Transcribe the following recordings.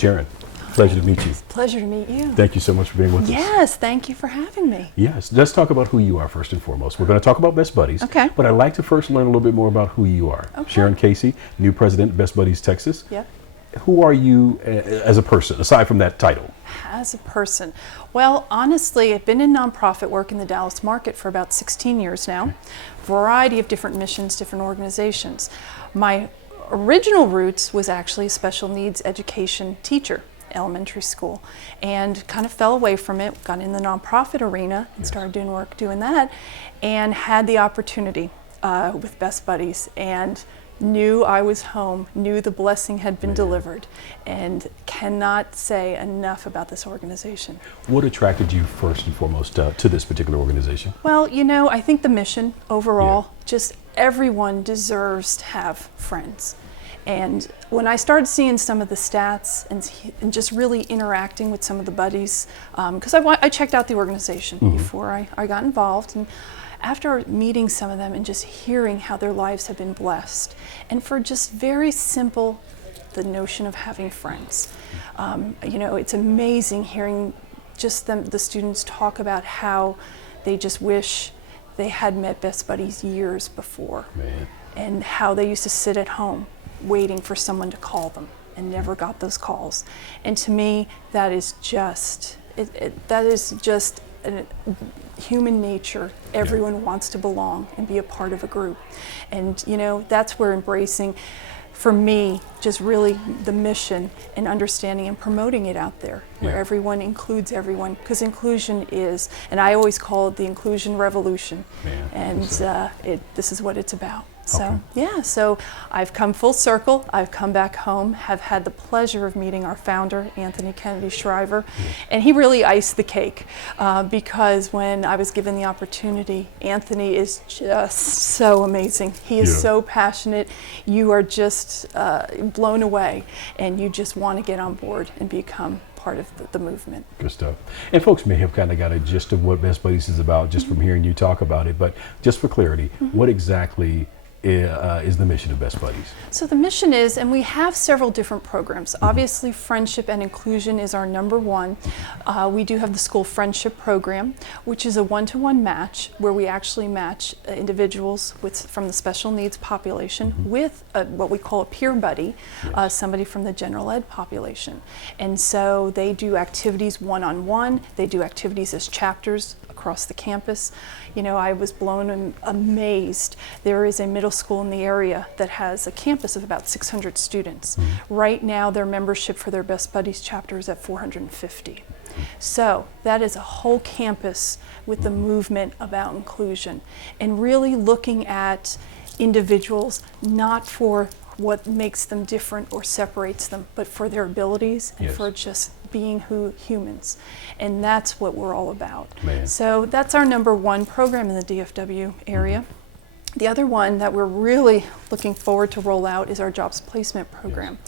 Sharon, pleasure to meet you. Pleasure to meet you. Thank you so much for being with us. Yes, thank you for having me. Yes, let's talk about who you are first and foremost. We're going to talk about Best Buddies, Okay. but I'd like to first learn a little bit more about who you are. Okay. Sharon Casey, new president of Best Buddies Texas. Yep. Who are you as a person, aside from that title? As a person, well, honestly, I've been in nonprofit work in the Dallas market for about 16 years now. Variety of different missions, different organizations. My original roots was actually a special needs education teacher, elementary school, and kind of fell away from it, got in the nonprofit arena and started doing work doing that, and had the opportunity with Best Buddies, and knew I was home, knew the blessing had been delivered, and cannot say enough about this organization. What attracted you first and foremost to this particular organization? Well, you know, I think the mission overall, just everyone deserves to have friends. And when I started seeing some of the stats and just really interacting with some of the buddies, because I checked out the organization before I got involved, and after meeting some of them and just hearing how their lives have been blessed, and for just very simple, the notion of having friends. You know, it's amazing hearing just the students talk about how they just wish they had met Best Buddies years before. Man. And how they used to sit at home waiting for someone to call them and never got those calls. And to me, that is just, human nature. Everyone wants to belong and be a part of a group. And you know, that's where embracing, for me, just really the mission and understanding and promoting it out there, where everyone includes everyone, because inclusion is, and I always call it the inclusion revolution. And this is what it's about. So yeah, so I've come full circle. I've come back home, have had the pleasure of meeting our founder, Anthony Kennedy Shriver, and he really iced the cake because when I was given the opportunity, Anthony is just so amazing. He is so passionate. You are just blown away, and you just want to get on board and become part of the movement. Good stuff. And folks may have kind of got a gist of what Best Buddies is about just from hearing you talk about it, but just for clarity, what exactly is the mission of Best Buddies? So the mission is, and we have several different programs. Obviously, friendship and inclusion is our number one. We do have the school friendship program, which is a one-to-one match where we actually match individuals from the special needs population with what we call a peer buddy, somebody from the general ed population. And so they do activities one-on-one, they do activities as chapters across the campus. You know, I was blown and amazed. There is a middle school in the area that has a campus of about 600 students. Right now, their membership for their Best Buddies chapter is at 450. So that is a whole campus with the movement about inclusion and really looking at individuals not for what makes them different or separates them, but for their abilities and for just being humans. And that's what we're all about. So that's our number one program in the DFW area. The other one that we're really looking forward to roll out is our jobs placement program.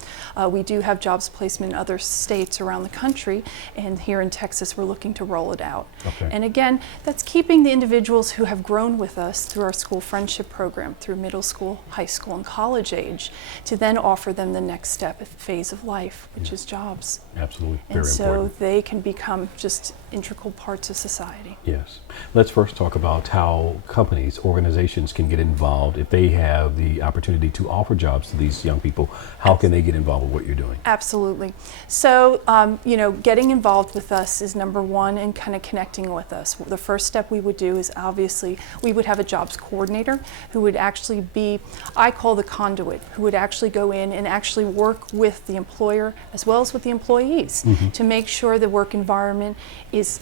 We do have jobs placement in other states around the country, and here in Texas we're looking to roll it out. And again, that's keeping the individuals who have grown with us through our school friendship program, through middle school, high school, and college age, to then offer them the next step, phase of life, which is jobs. Absolutely, and very so important. they can become just integral parts of society. Yes. Let's first talk about how companies, organizations can get involved if they have the opportunity to offer jobs to these young people. How can they get involved with what you're doing? Absolutely. So, you know, getting involved with us is number one, and kind of connecting with us. The first step we would do is obviously we would have a jobs coordinator who would actually be, I call the conduit, who would actually go in and actually work with the employer as well as with the employees to make sure the work environment is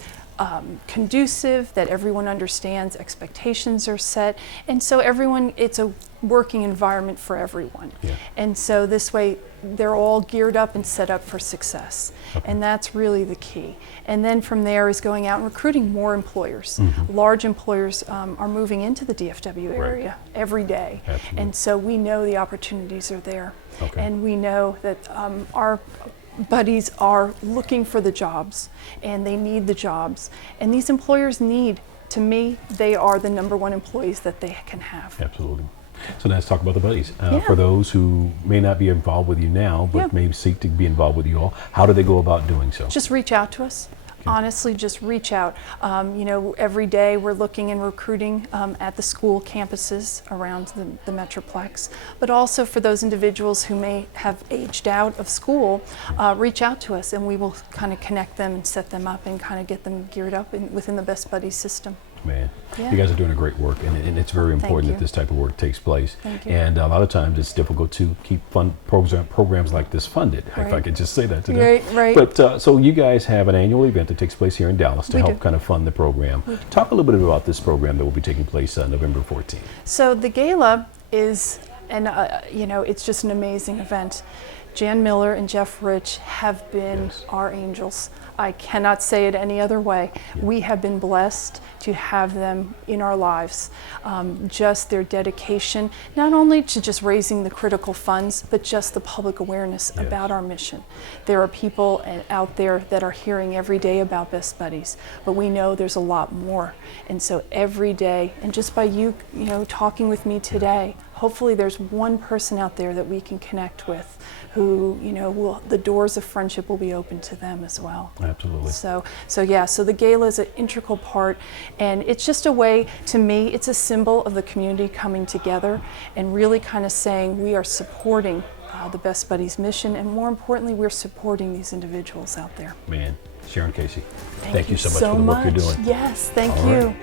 conducive, that everyone understands expectations are set, and so everyone, it's a working environment for everyone. And so this way they're all geared up and set up for success. And that's really the key. And then from there is going out and recruiting more employers. Large employers are moving into the DFW area every day. And so we know the opportunities are there. And we know that our buddies are looking for the jobs, and they need the jobs. And these employers need, to me, they are the number one employees that they can have. Absolutely. So now let's talk about the buddies. Yeah. For those who may not be involved with you now, but Yeah. may seek to be involved with you all, how do they go about doing so? Just reach out to us. Honestly, just reach out. Every day we're looking and recruiting at the school campuses around the Metroplex. But also for those individuals who may have aged out of school, reach out to us and we will kind of connect them and set them up and kind of get them geared up within the Best Buddies system. Man, Yeah. you guys are doing a great work, and it's very important you. that this type of work takes place. Thank you. And a lot of times it's difficult to keep programs like this funded, if I Right. could just say that today. Right. But so you guys have an annual event that takes place here in Dallas to We help do. kind of fund the program. Talk a little bit about this program that will be taking place on November 14th. So the gala is, it's just an amazing event. Jan Miller and Jeff Rich have been Yes. our angels. I cannot say it any other way. We have been blessed to have them in our lives. Just their dedication, not only to just raising the critical funds, but just the public awareness Yes. about our mission. There are people out there that are hearing every day about Best Buddies, but we know there's a lot more. And so every day, and just by you talking with me today, hopefully there's one person out there that we can connect with who, the doors of friendship will be open to them as well. Absolutely. So the gala is an integral part, and it's just a way, to me, it's a symbol of the community coming together and really kind of saying we are supporting the Best Buddies mission, and more importantly, we're supporting these individuals out there. Man, Sharon Casey, thank you so much for the work much. you're doing. Yes, thank All you. right.